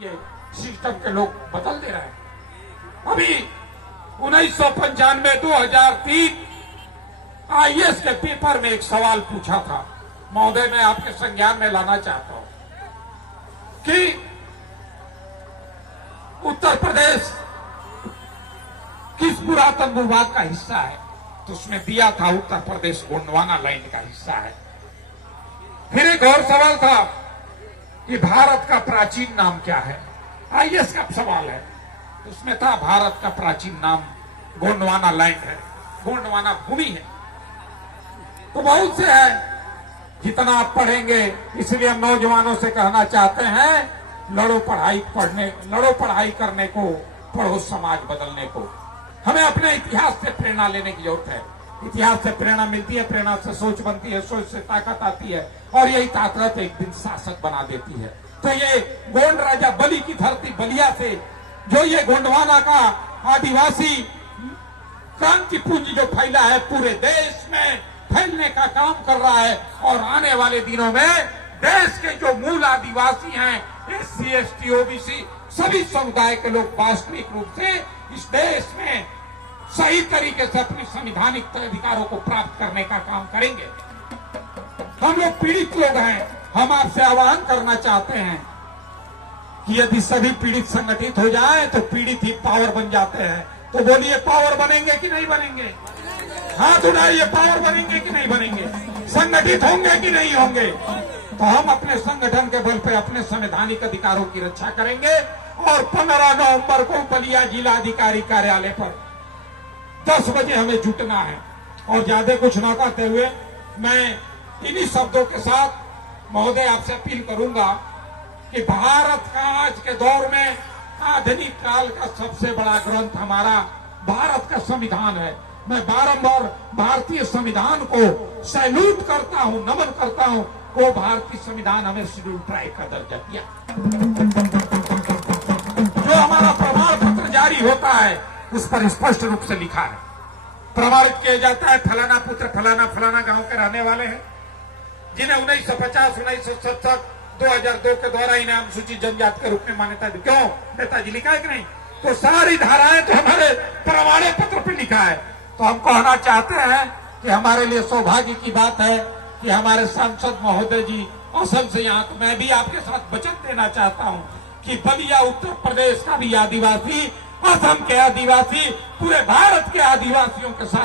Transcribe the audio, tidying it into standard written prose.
ये सिस्टम के लोग बदल दे रहे हैं। अभी 1995 2003 आईएएस के पेपर में एक सवाल पूछा था, महोदय मैं आपके संज्ञान में लाना चाहता हूं कि उत्तर प्रदेश किस पुरातन भूभाग का हिस्सा है, तो उसमें दिया था उत्तर प्रदेश गोंडवाना लाइन का हिस्सा है। फिर एक और सवाल था कि भारत का प्राचीन नाम क्या है, आईएएस का सवाल है, उसमें था भारत का प्राचीन नाम गोंडवाना लैंड है, गोंडवाना भूमि है। तो बहुत से है, जितना आप पढ़ेंगे, इसलिए हम नौजवानों से कहना चाहते हैं लड़ो पढ़ाई करने को, पढ़ो समाज बदलने को। हमें अपने इतिहास से प्रेरणा लेने की जरूरत है। इतिहास से प्रेरणा मिलती है, प्रेरणा से सोच बनती है, सोच से ताकत आती है, और यही ताकत एक दिन शासक बना देती है। तो ये गोंड राजा बलि की धरती बलिया से जो ये गोंडवाना का आदिवासी क्रांति पुंज जो फैला है, पूरे देश में फैलने का काम कर रहा है। और आने वाले दिनों में देश के जो मूल आदिवासी हैं, SC ST OBC सभी समुदाय के लोग वास्तविक रूप से इस देश में सही तरीके से अपने संवैधानिक अधिकारों को प्राप्त करने का काम करेंगे। हम लोग पीड़ित लोग हैं, हम आपसे आह्वान करना चाहते हैं कि यदि सभी पीड़ित संगठित हो जाए तो पीड़ित ही पावर बन जाते हैं। तो बोलिए पावर बनेंगे कि नहीं बनेंगे? हाथ उठाइए, पावर बनेंगे कि नहीं बनेंगे? संगठित होंगे कि नहीं होंगे? तो हम अपने संगठन के बल पर अपने संवैधानिक अधिकारों की रक्षा करेंगे। और 15 नवंबर को बलिया जिला अधिकारी कार्यालय पर 10 बजे हमें जुटना है। और ज्यादा कुछ न कहते हुए मैं इन्हीं शब्दों के साथ महोदय आपसे अपील करूंगा कि भारत का आज के दौर में आधुनिक काल का सबसे बड़ा ग्रंथ हमारा भारत का संविधान है। मैं बारंबार भारतीय संविधान को सैल्यूट करता हूं, नमन करता हूं। वो भारतीय संविधान हमें शेड्यूल ट्राइब का दर्जा दिया। जो हमारा प्रमाण पत्र जारी होता है उस पर स्पष्ट रूप से लिखा है, प्रमाणित किया जाता है फलाना पुत्र फलाना फलाना गांव के रहने वाले हैं, जिन्हें 1950, 1970, 2002 के द्वारा इन्हें अनुसूचित जनजाति के रूप में मान्यता दी। क्यों नेताजी लिखा है कि नहीं? तो सारी धाराएं तो हमारे प्रमाण पत्र पर लिखा है। तो हम कहना चाहते हैं कि हमारे लिए सौभाग्य की बात है कि हमारे सांसद महोदय जी असल से यहाँ, तो मैं भी आपके साथ वचन देना चाहता हूँ कि बलिया उत्तर प्रदेश का भी आदिवासी, असम के आदिवासी, पूरे भारत के आदिवासियों के साथ